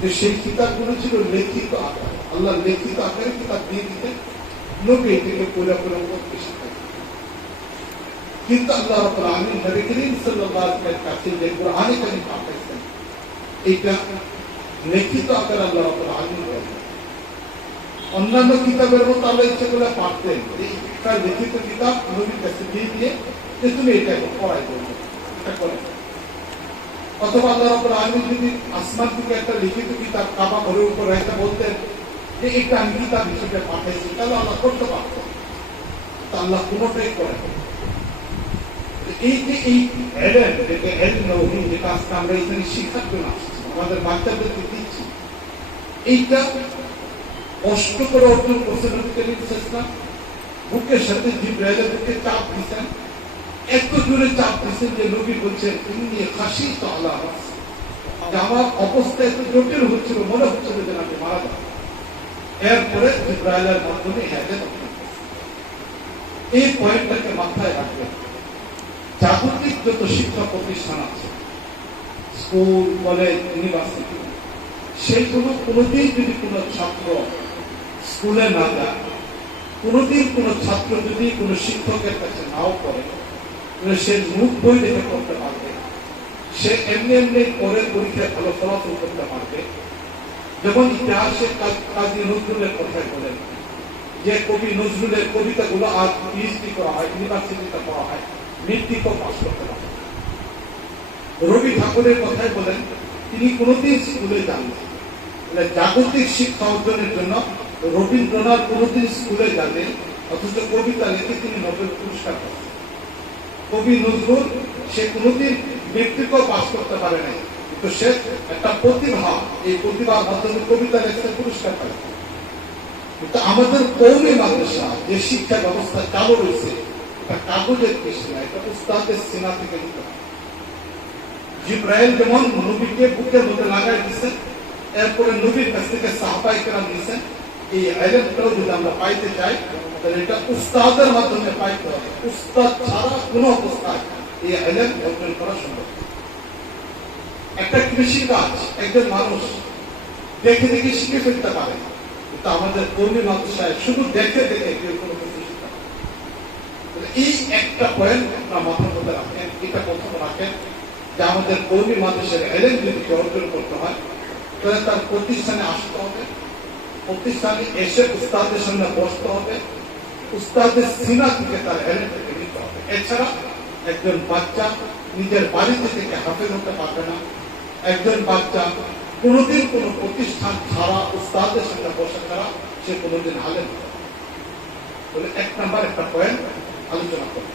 যে সেই কিতাবগুলো ছিল লিখিত আকার। আল্লাহ লিখিত আকারে কিতাব দিয়ে দিতেন। নবী এটাকে পুরো পুরো করতে শিখাই কিন্তু আল্লাহ আলামিন নবী করিম ওয়াসাল্লামের কাছে যে কোরআনে কারীম পাঠাইছেন এটা লিখিত আকারে আল্লাহ আলামিন অন্যান্য কিতাবের মতো আল্লাহ ইচ্ছে করলে পারতেন একটা লিখিত কিতাব নবীর কাছে দিয়ে দিয়ে যে তুমি এটা পড়াই করবে এটা করে অথবা আল্লাহ রাব্বুল যদি আসমান থেকে একটা লিখিত কিতাব কাবা ঘরের উপর রেখে বলতেন যে এটা আমি কিতাব হিসেবে পাঠাইছি, তাহলে আল্লাহ করতে পারতেন তা আল্লাহ কোনোটাই করে। এই যে এই যেটা আজকে আমরা এখানে শিক্ষার জন্য আসছি, আমাদের বাচ্চাদেরকে দিচ্ছি, এইটা কষ্ট করে অর্জন করছেন বুকের সাথে জিব্রাইলের বুকে চাপ দিচ্ছেন এত জোরে চাপ দিচ্ছেন যে বলছেন ইন্নি হাসি তো আমার অবস্থা এত জটিল হচ্ছিল, মনে আমি মারা যাব। এরপরে জিব্রাইলের মাধ্যমে হ্যাজের এই পয়েন্টটাকে মাথায় জাগতিক যত শিক্ষা প্রতিষ্ঠান আছে, স্কুল, কলেজ, ইউনিভার্সিটি সেইগুলো কোনোদিন যদি কোনো ছাত্র স্কুলে না যায়, কোনোদিন কোনো ছাত্র যদি কোনো শিক্ষকের কাছে নাও করে সে মুখ বই দেখে করতে পারবে। সে এমনি এমনি পরীক্ষায় ভালো ফলাফল করতে পারবে। ইতিহাসে কাজী নজরুলের কথায় বলেন, যে কবি নজরুলের কবিতাগুলো আজ পিএইচডি করা হয় ইউনিভার্সিটিতে পড়া হয় করতে পারে রবি ঠাকুরের কথাই বলেন, তিনি কোনোদিন স্কুলে যাননি। মানে জাগতিক শিক্ষা অর্জনের জন্য রবীন্দ্রনাথ কোনোদিন স্কুলে যাননি, অথচ কবিতা লিখে তিনি নোবেল পুরস্কার পাচ্ছেন। কবি নজরুল সে কোনোদিন মৃত্যুকেও পাস করতে পারে নাই। কিন্তু সে একটা প্রতিভা, এই প্রতিভার মাধ্যমে কবিতা লিখতে পুরস্কার পাইছে কিন্তু আমাদের কৌমি মাদ্রাসা যে শিক্ষা ব্যবস্থা চালু রয়েছে, এটা কাগজের কৃষ্ণ না, এটা উস্তাদের সিনা থেকে নিতে জিব্রাইল যেমন নবীকে বুকের মধ্যে লাগাই দিচ্ছেন এরপরে নবীর কাছ থেকে সাহাবাই কেরাম নিছেন এই আইলেমটাও যদি আমরা পাইতে চাই তাহলে এটা উস্তাদের মাধ্যমে পাইতে হবে। উস্তাদ ছাড়া কোন অবস্থায় এই আইলেম অর্জন করা সম্ভব একটা কৃষি কাজ, একজন মানুষ দেখে দেখে শিখে ফেলতে পারে, কিন্তু আমাদের কর্মী মাদ্রাসায় শুধু দেখে দেখে কেউ কোনো কিছু শিখতে এই একটা পয়েন্ট আপনার মাথার মধ্যে রাখেন, এটা প্রথম রাখেন যে আমাদের কর্মী মানুষের এলেন যদি অর্জন করতে হয়, তাহলে তার প্রতিষ্ঠানে আসতে হবে, প্রতিষ্ঠানে এসে উস্তাদের সঙ্গে বসতে হবে উস্তাদের সিনা থেকে তার নিতে হবে। এছাড়া একজন বাচ্চা নিজের বাড়িতে থেকে পারবে না। একজন বাচ্চা কোনোদিন কোনো প্রতিষ্ঠান ছাড়া উস্তাদের বসে সে কোনোদিন হালে বলে এক নাম্বার একটা পয়েন্ট আলোচনা করবে।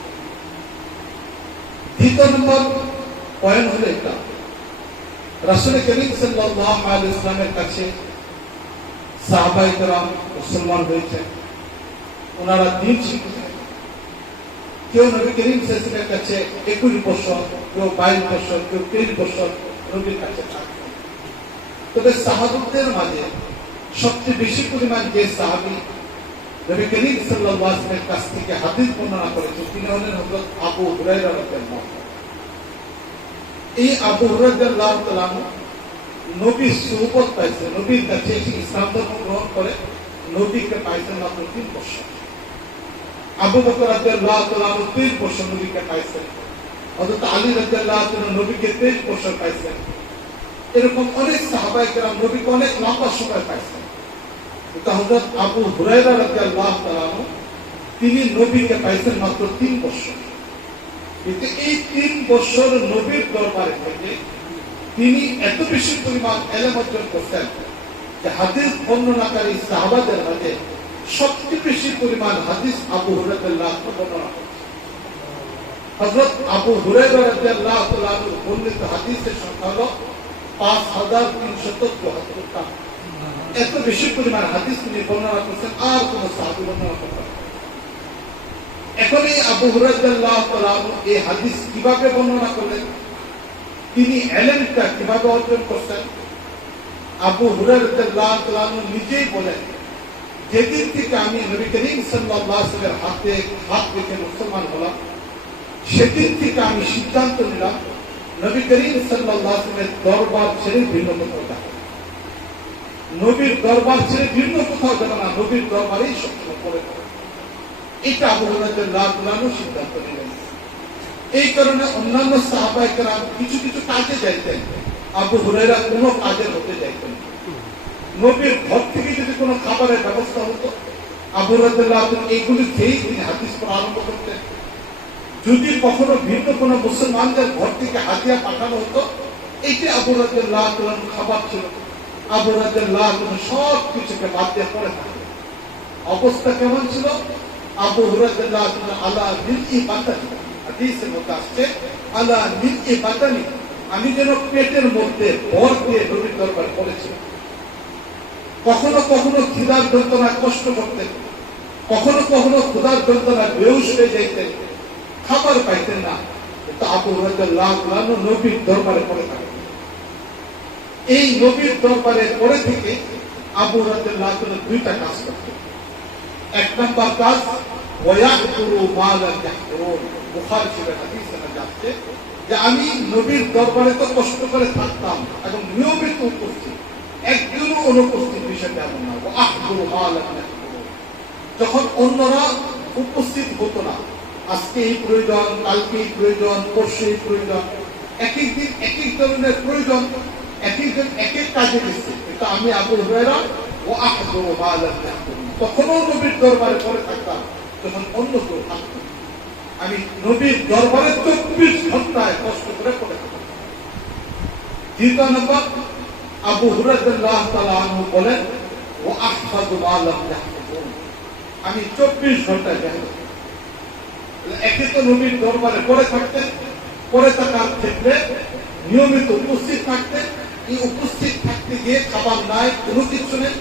দ্বিতীয় নম্বর পয়েন্ট হলো এটা। রাসুল করিম সাল্লাহ আল ইসলামের কাছে সাহাবাহিকরা মুসলমান হয়েছে ওনারা দিন শিখছেন কেউ নবী করিম সাল্লাল্লাহু কাছে একুশ বছর, কেউ বাইশ বছর, কেউ তেইশ বছর নবীর কাছে তবে সাহাবুদের মাঝে সবচেয়ে বেশি পরিমাণ যে সাহাবি নবী করিম ওয়াসাল্লামের কাছ থেকে হাদিস বর্ণনা করেছেন, তিনি হলেন হযরত আবু রাদিয়াল্লাহু এই আবু হুরায়রা তাআলা নবীর সুহবত পাইছে, নবীর কাছে ইসলাম ধর্ম গ্রহণ করে, নবীকে পাইছেন মাত্র তিন বছর। আবু বকর রাদিয়াল্লাহু তিন বছর নবীকে পাইছেন। হযরত আলী নবীকে তেইশ বছর পাইছেন। এরকম অনেক সাহাবায়ে নবীকে অনেক লম্বা সময় পাইছেন। তিনি নবীকে পাইছেন মাত্র তিন বছর কিন্তু এই তিন বছর নবীর দরবারে থেকে তিনি এত বেশি পরিমাণ এলেম অর্জন করতেন যে হাদিস বর্ণনাকারী সাহাবাদের মাঝে সবচেয়ে বেশি পরিমাণ হাদিস আবু হাদিস তিনি কীভাবে বর্ণনা করলেন? তিনি এলেমটা কীভাবে অর্জন করছেন? আবু হুরায়রাল্লাহু তাআলা নিজেই বলেন যেদিন থেকে আমি নবী করিম ওয়াসাল্লামের হাতে হাত রেখে মুসলমান হলাম, সেদিন থেকে আমি সিদ্ধান্ত নিলাম নবী করিম ওয়াসাল্লামের দরবার ছেড়ে ভিন্ন কোথাও নবীর দরবার ছেড়ে ভিন্ন কোথাও না, নবীর দরবারেই এটা আবু হুরাইরা সিদ্ধান্ত নিলেন। এই কারণে অন্যান্য সাহাবাহিকেরা কিছু কিছু কাজে যাইতেন। আবু হুরাইরা কোনো কাজের হতে যাইতেন নবীর যদি কোনো খাবারের ব্যবস্থা হতো? আবু রাজ্লাহ এইগুলি খেয়েই তিনি হাদিস আরম্ভ করতেন। যদি কখনো ভিন্ন কোনো মুসলমানদের ঘর থেকে হাতিয়া পাঠানো হতো, এটি আবু রাজ্লাহ খাবার ছিল। আবু রাজ্লাহ সব কিছুকে বাদ দিয়ে থাকতেন। অবস্থা কেমন ছিল? আবু হুরাজ্লাহ আলা নিজি বাতানি, হাদিসের মধ্যে আসছে, আলা নিজি বাতানি, আমি যেন পেটের মধ্যে ভর দিয়ে নবীর দরবার করেছিলাম কখনো কখনো খিদার যন্ত্রণা কষ্ট করতেন। কখনো কখনো ক্ষুধার যন্ত্রণা বেউস হয়ে যাইতেন খাবার পাইতেন না। নবীর দরবারে পড়ে থাকতেন এই নবীর দরবারে থেকে আবু দুইটা কাজ করতেন। এক নম্বর কাজ যে আমি নবীর দরবারে তো কষ্ট করে থাকতাম এবং নিয়মিত উপস্থিত। একজনও অনুপস্থিত বিষয়টা এমন না যখন অন্যরা উপস্থিত হতো না, আজকে এই প্রয়োজন, কালকে এই প্রয়োজন, পরশু এই প্রয়োজন এক এক দিন এক এক ধরনের প্রয়োজন এক একজন এক এক কাজে গেছে কিন্তু আমি আবু হুরায়রা ও আহদুরু মালান তখনও নবীর দরবারে পড়ে থাকতাম, যখন অন্য কেউ থাকতো। আমি নবীর দরবারে চব্বিশ ঘন্টায় কষ্ট করে পড়ে থাকতাম। দ্বিতীয় নম্বর আবু বলেন আমি চব্বিশ ঘন্টায় মেহনত একে তো নবীর দরবারে থাকার ক্ষেত্রে নিয়মিত উপস্থিত এই উপস্থিত থাকতে গিয়ে খাবার নাই, কোনো কিছু নেই,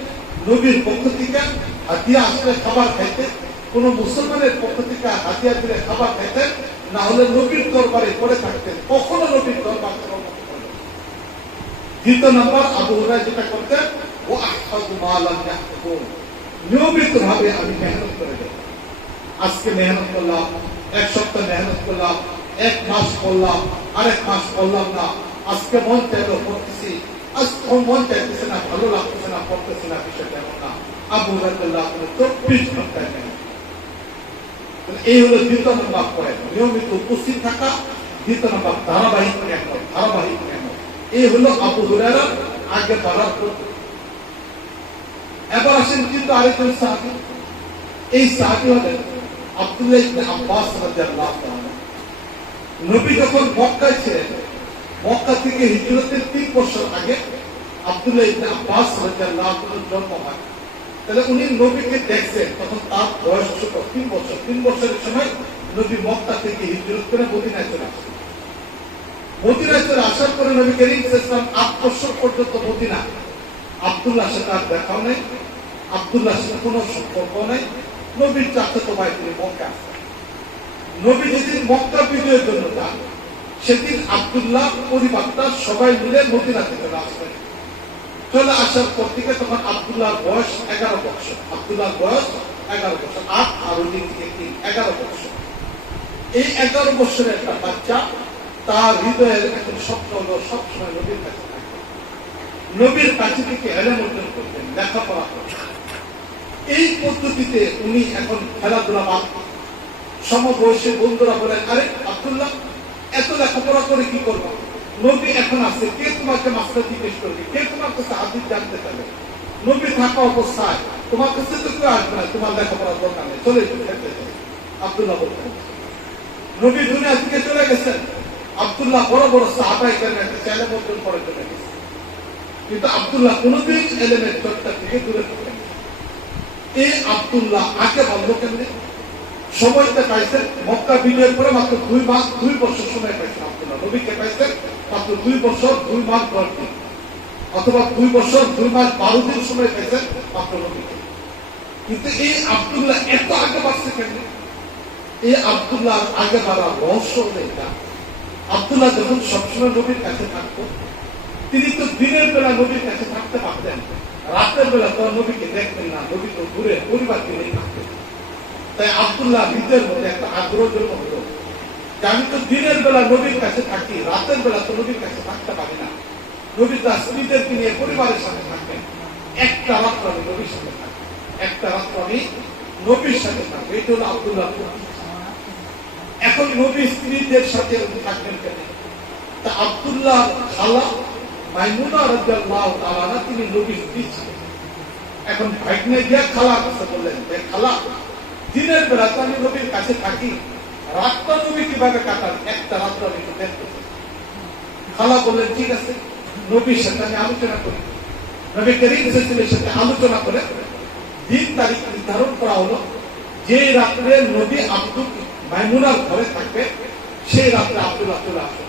নবীর পক্ষ থেকে হাতিয়া আসলে খাবার খাইতেন কোন মুসলমানের পক্ষ থেকে হাতিয়া দিলে খাবার খাইতেন, না হলে নবীর দরবারে পড়ে থাকতেন। কখনো নবীর দরবার থেকে অন্য কিছু করতেন না। দ্বিতীয় নম্বর, আবু যেটা করতেন ও মালাম নিয়মিত ভাবে আমি মেহনত করে যেতাম আজকে মেহনত করলাম, এক সপ্তাহ মেহনত করলাম, এক মাস করলাম, আরেক মাস করলাম না। আজকে মন চাইলো আজকে মন চাইতেছে না, ভালো লাগতেছে না পড়তেছে না বিষয়টা না। আবু চব্বিশ ঘন্টায় মেহনত এই হলো দ্বিতীয় নম্বর পয়েন্ট। নিয়মিত উপস্থিত থাকা, দ্বিতীয় নম্বর ধারাবাহিক ধারাবাহিক এই হলো আবু হুরায়রা, আগে পদ্ধতি এবার আসেন কিন্তু আরেকজন সাহাবি। এই সাহাবি হলেন আব্দুল্লাহ ইবনে আব্বাস রাদিয়াল্লাহু নবী যখন মক্কায় ছিলেন, মক্কা থেকে হিজরতের তিন বছর আগে আব্দুল্লাহ ইবনে আব্বাস রাদিয়াল্লাহু জন্ম হয়। তাহলে উনি নবীকে দেখছেন, তখন তার বয়স ছোট তিন বছর। তিন বছরের সময় নবী মক্কা থেকে হিজরত করে মদিনায় চলে আসেন। মদিনায় আসার পরে নবী করিম ইসলাম বছর পর্যন্ত মদিনা। আব্দুল্লাহ সাথে আর দেখাও নেই আব্দুল্লাহ সাথে কোনো সম্পর্ক নেই। নবীর তিনি মক্কা নবী যেদিন মক্কা বিজয়ের জন্য যান, সেদিন আব্দুল্লাহ পরিবারটা সবাই মিলে মদিনাতে চলে আসবেন চলে আসার পর থেকে তখন আব্দুল্লাহর বয়স এগারো বছর। আব্দুল্লাহর বয়স এগারো বছর। আট আর ওই থেকে তিন, এগারো বছর। এই এগারো বছরের একটা বাচ্চা তার হৃদয়ের এখন স্বপ্ন হলো সবসময় নবীর কাছে নবীর কাছে থেকে এলেম অর্জন করতেন, লেখাপড়া করতেন। এই পদ্ধতিতে উনি এখন খেলাধুলা বাদ সমবয়সী বন্ধুরা বলেন, আরে আব্দুল্লাহ, এত লেখাপড়া করে কি করব? নবী এখন আছে, কে তোমাকে মাস্টার জিজ্ঞেস করবে? কে তোমার কাছে হাদিস জানতে চাবে নবী থাকা অবস্থায় তোমার কাছে তো কেউ আসবে না, তোমার লেখাপড়ার দরকার নেই। চলে চলে আব্দুল্লাহ বলতেন নবী দুনিয়া থেকে চলে গেছেন। আব্দুল্লাহ বড় বড় সাহাবাই একটা চ্যালেঞ্জ অর্জন করে চলে গেছে। কিন্তু আব্দুল্লাহ কোনোদিন এলেমের চর্চা থেকে দূরে থাকেন এই আব্দুল্লাহ আগে বলল কেমনে? সময়টা পাইছেন, মক্কা বিজয়ের পরে মাত্র দুই মাস, দুই বছর সময় পাইছেন আব্দুল্লাহ। নবীকে পাইছেন মাত্র দুই বছর, দুই মাস দশ দিন। অথবা দুই বছর, দুই মাস, বারো দিন সময় পাইছেন মাত্র নবীকে। কিন্তু এই আব্দুল্লাহ এত আগে বাড়ছে কেন এই আব্দুল্লাহ আগে বাড়া রহস্য নেই আব্দুল্লাহ যখন সবসময় নবীর কাছে থাকতো, তিনি তো দিনের বেলা নবীর কাছে থাকতে পারতেন রাতের বেলা তো নবীকে দেখতেন না, নবী তো দূরে পরিবারকে নিয়ে থাকতেন। তাই আব্দুল্লাহ হৃদয়ের মধ্যে একটা আগ্রহ জন্ম হলো আমি তো দিনের বেলা নবীর কাছে থাকি, রাতের বেলা তো নবীর কাছে থাকতে পারি না। নবী তার স্ত্রীদেরকে নিয়ে পরিবারের সাথে থাকবেন। একটা রাত্র আমি নবীর সাথে থাকব, একটা রাত্র আমি নবীর সাথে থাকব। এটা হলো আব্দুল্লাহ এখন নবী স্ত্রীদের সাথে থাকবেন কেন? তা আব্দুল্লাহ খালা মাইমুনা তিনি নবীর স্ত্রী ছিলেন। এখন ভাগ্নে গিয়ে খালা বললেন যে খালা, দিনের বেলা তো আমি নবীর কাছে থাকি, রাতটা নবী কীভাবে কাটান? একটা রাত্র আমি দেখতে। খালা বললেন, ঠিক আছে, নবীর সাথে আমি আলোচনা করি। নবী করিম সাথে আলোচনা করে, দিন তারিখ নির্ধারণ করা হলো, যে রাত্রে নবী আব্দুল মাইমুনার ঘরে থাকবে, সেই রাত্রে আব্দুল্লাহ চলে আসে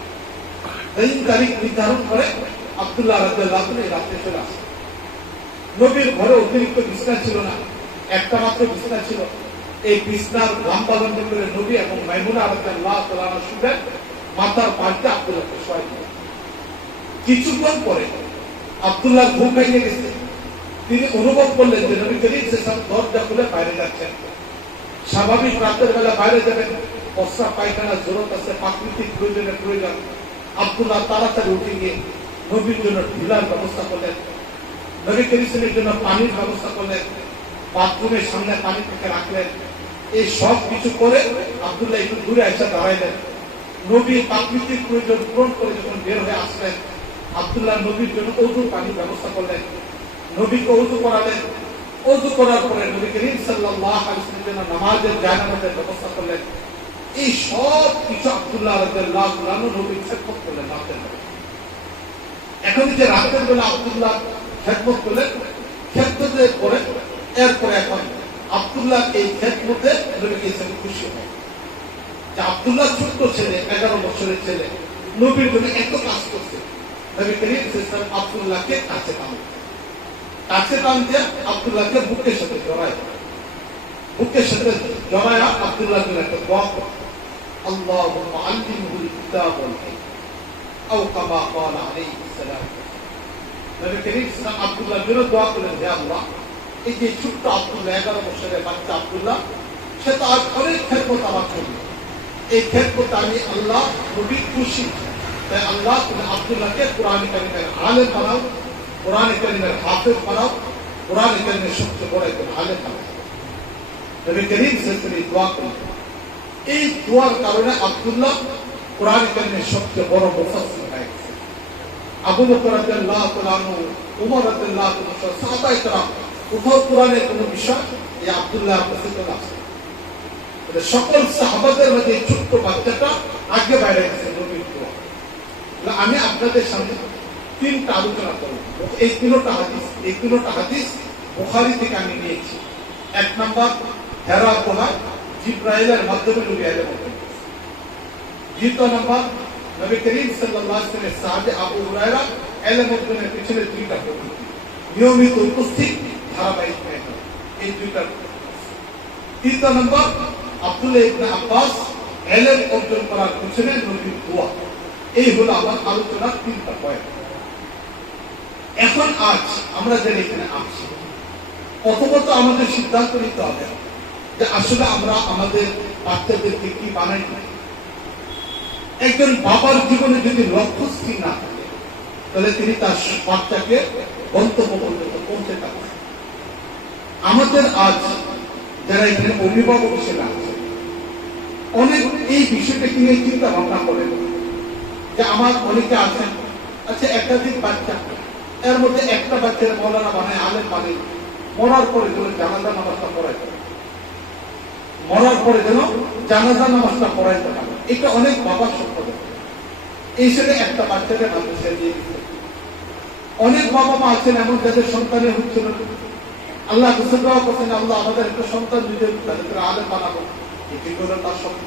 দিন তারিখ নির্ধারণ করে আব্দুল্লাহ রাজ্লাহ এই রাত্রে চলে আসে নবীর ঘরে অতিরিক্ত বিছনা ছিল না, একটা মাত্র বিছনা ছিল। এই বিছনার লম্বা লম্বা করে নবী এবং মাইমুনা রাজ্লাহ তালানা শুনবেন মাথার পাল্টে আব্দুল্লাহকে শোয়াই দিলেন। কিছুক্ষণ পরে আব্দুল্লাহ ঘুম ভেঙে গেছে। তিনি অনুভব করলেন যে নবী করিম সেসব দরজা খুলে বাইরে যাচ্ছেন। স্বাভাবিক রাতের বেলা বাইরে যাবেন প্রস্রাব পায়খানা জোরত আছে, প্রাকৃতিক প্রয়োজনের প্রয়োজন আব্দুল্লাহ তাড়াতাড়ি উঠে গিয়ে নবীর জন্য ঢিলার ব্যবস্থা করলেন। নবী করিমের জন্য পানির ব্যবস্থা করলেন। বাথরুমের সামনে পানি থেকে রাখলেন। এই সব কিছু করে আব্দুল্লাহ একটু দূরে এসে দাঁড়াইলেন। নবী প্রাকৃতিক প্রয়োজন পূরণ করে যখন বের হয়ে আসলেন, আব্দুল্লাহ নবীর জন্য অজু পানির ব্যবস্থা করলেন। নবীকে অজু করালেন। অজু করার পরে নবী করিম আলাইহি ওয়াসাল্লামের জন্য নামাজের জায়নামাজের ব্যবস্থা করলেন। এই সব কিছু আব্দুল্লাহ রাদিয়াল্লাহু আনহু নবী খেদমত করলেন রাতের বেলা। এখন যে রাতের বেলা আব্দুল্লাহ খেদমত করলেন, খেদমতের পরে, এরপরে এখন আব্দুল্লাহ এই খেদমতে নবী করিম খুশি হয় যে আব্দুল্লাহ ছোট্ট ছেলে, এগারো বছরের ছেলে, নবীর জন্য এত কাজ করছে। নবী করিম আব্দুল্লাহকে কাছে টানলেন কাছে টানতে আব্দুল্লাহকে বুকের সাথে জড়ায়। বুকের সাথে জড়ায়া আব্দুল্লাহ জন্য একটা দোয়া করে। আল্লাহুম্মা আল্লিমহুল কিতাব আও কামা ক্বালা আলাইহিস সালাম। নবী করিম সাল্লাল্লাহু আব্দুল্লাহ জন্য দোয়া করলেন, হে আল্লাহ, এই যে ছোট্ট আব্দুল্লাহ এগারো বছরের বাচ্চা আব্দুল্লাহ, সে তো আজ অনেক খেদমত আমার করবে এই খেদমত আমি আল্লাহ নবী খুশি। তাই আল্লাহ তুমি আব্দুল্লাহকে কোরআন কারিমের আলেম বানাও কোরআন কারিমের হাফেজ বানাও, কোরআন কারিমের সবচেয়ে বড় একজন আলেম বানাও। করিম দোয়া করলেন এই দোয়ার কারণে আব্দুল্লাহ কোরআন কারিমের সবচেয়ে বড় মুফাসসির হয়ে গেছে। আবু বকর রাদিয়াল্লাহু তাআলা উমর রাদিয়াল্লাহু তাআলা সহ সাহাবায়ে কেরাম, কোথাও কোনো বিষয় এই আব্দুল্লাহ চলে সকল সাহাবাদের মধ্যে ছোট্ট বাচ্চাটা আগে বাইরে গেছে নবীর দোয়া। আমি আপনাদের সামনে তিনটা আলোচনা করব। এই তিনটা হাদিস, এই তিনটা হাদিস বুখারী থেকে আমি নিয়েছি। এক নাম্বার, হেরা গুহা জিব্রাইলের মাধ্যমে নবী আলে দ্বিতীয় নাম্বার, নবী করিম সাল্লাল্লাহু আলাইহি ওয়াসাল্লামের সাহাবী আবু হুরায়রা এলেম অর্জনের পিছনে দুইটা পদ্ধতি নিয়মিত উপস্থিত ধারাবাহিক এই দুইটা তৃতীয় নম্বর আব্দুল্লাহ ইবনে আব্বাস এলেম অর্জন করার পিছনে নবীর দোয়া। এই হলো আমার আলোচনার তিনটা পয়েন্ট। এখন আজ আমরা যারা এখানে আছি প্রথমত আমাদের সিদ্ধান্ত নিতে হবে যে আসলে আমরা আমাদের বাচ্চাদেরকে কি বানাই একজন বাবার জীবনে যদি লক্ষ্য স্থির না থাকে, তাহলে তিনি তার বাচ্চাকে গন্তব্য পর্যন্ত পৌঁছে পারবেন আমাদের আজ যারা এখানে অভিভাবক হিসেবে আছে, অনেক এই বিষয়টাকে নিয়ে চিন্তা ভাবনা করেন যে আমার অনেকে আছেন আচ্ছা একাধিক বাচ্চা এর মধ্যে একটা বাচ্চার মৌলানা বানায় আলেম বানায় মরার পরে যেন জানাজা নামাজটা পড়াইতে। মরার পরে যেন জানাজা নামাজটা পড়াইতে পারে এটা অনেক বাবার দেখে। এই হিসেবে একটা বাচ্চাকে মাদ্রাসায় দিয়ে দিতে অনেক বাবা মা আছেন, এমন যাদের সন্তানের হচ্ছিল না। আল্লাহ কুসুরাও করছেন, আল্লাহ আমাদের একটা সন্তান দিতে তাদেরকে আলেম বানাবো এটি হলো তার স্বপ্ন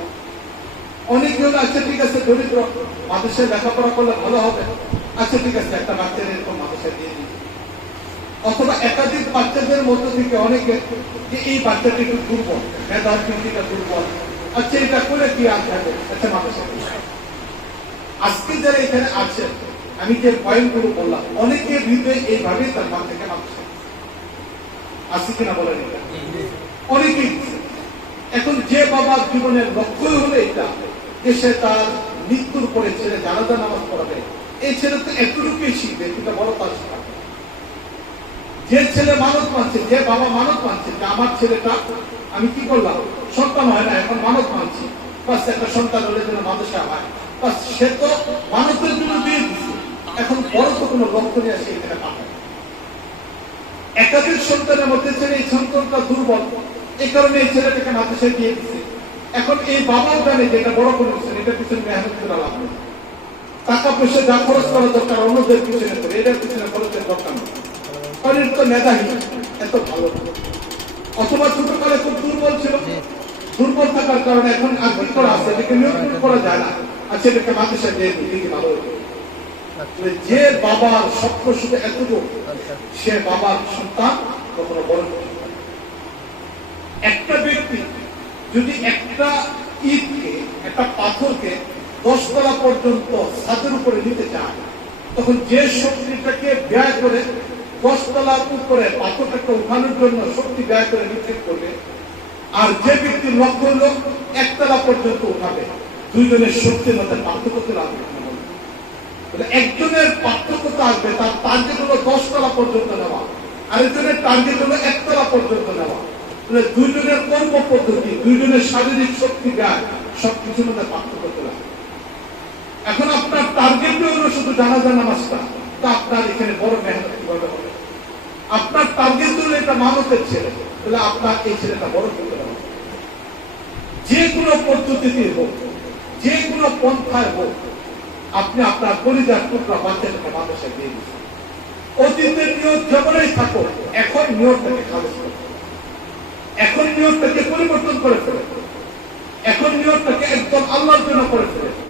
অনেক জন আছে, ঠিক আছে, দরিদ্র মাদ্রাসায় লেখাপড়া করলে ভালো হবে আচ্ছা ঠিক আছে, একটা বাচ্চার এরকম মাদ্রাসায় দিয়ে দিই। অথবা একাধিক বাচ্চাদের মধ্য থেকে অনেকে যে এই বাচ্চাটি একটু দুর্বল মেধার চিন্তিটা দুর্বল আচ্ছা এটা করে কি আর থাকবে আচ্ছা দিই। আজকে যারা এখানে আছেন আমি যে পয়েন্টগুলো বললাম অনেকের হৃদয় এইভাবেই তার মা থেকে মাদ্রাসা আছে কিনা বলেন এটা? অনেকেই এখন যে বাবার জীবনের লক্ষ্যই হলো এটা, যে সে তার মৃত্যুর পরে ছেলে জানাজা নামাজ পড়াবে। এই ছেলে তো একটুকুই শিখবে এটা বড় শিখাবে যে ছেলে মানত মানছে, যে বাবা মানত মানছে আমার ছেলেটা, আমি কি করলাম? সন্তান হয় না, এখন মানত মানছি। বাস, একটা সন্তান হলে যেন মাদ্রাসা হয়। বাস, সে তো মানতের জন্য দিয়ে দিচ্ছে এখন বড় তো কোনো লক্ষ্য নিয়ে আসে এখানে একাধিক সন্তানের মধ্যে ছেলে এই সন্তানটা দুর্বল, এই কারণে এই ছেলেটাকে মাদ্রাসায় দিয়ে দিচ্ছে এখন এই বাবাও জানে যে এটা বড় কোনো এটার পিছনে মেহনত করা লাভ টাকা পয়সা যা খরচ করা দরকার, অন্যদের পিছনে করে এটার পিছনে খরচের দরকার শরীর তো মেধাহী, এত ভালো অথবা ছোটকালে খুব দুর্বল ছিল দুর্বল থাকার কারণে এখন আগ্রহ করা আছে এটাকে নিয়ন্ত্রণ করা যায় না আর সেটাকে মাদ্রাসায় দিয়ে দিই ভালো। যে বাবার স্বপ্ন শুধু এতটুকু, সে বাবার সন্তান কখনো বড়। একটা ব্যক্তি যদি একটা ইটকে, একটা পাথরকে দশতলা পর্যন্ত ছাদের উপরে নিতে চায়, তখন যে শক্তিটাকে ব্যয় করে দশতলার উপরে পাথরটাকে উঠানোর জন্য শক্তি ব্যয় করে নিক্ষেপ করবে, আর যে ব্যক্তির লক্ষ্য হলো একতলা পর্যন্ত উঠাবে, দুইজনের শক্তির মধ্যে পার্থক্য তো লাগবে একজনের পার্থক্যতা আসবে, তার টার্গেট হলো দশতলা পর্যন্ত নেওয়া, আরেকজনের টার্গেট হলো একতলা পর্যন্ত নেওয়া। দুইজনের কর্ম পদ্ধতি, দুইজনের শারীরিক শক্তি জ্ঞান সবকিছুর মধ্যে পার্থক্য এখন টার্গেট শুধু জানাজা নামাজটা তা আপনার এখানে বড় মেহনত কীভাবে হবে আপনার টার্গেট হলো এটা মানতের ছেলে, তাহলে আপনার এই ছেলেটা বড় করতে হবে যে কোনো পদ্ধতিতে হোক, যে কোনো পন্থায় হোক, আপনি আপনার পরিবার টুকরা বাচ্চাটাকে মানুষে দিয়ে দিচ্ছেন অতীতের নিয়ত যেমনই থাকো এখন নিয়তটাকে খালেজ করো এখন নিয়তটাকে পরিবর্তন করে ফেলে এখন নিয়তটাকে একদম আল্লাহর জন্য করে ফেলে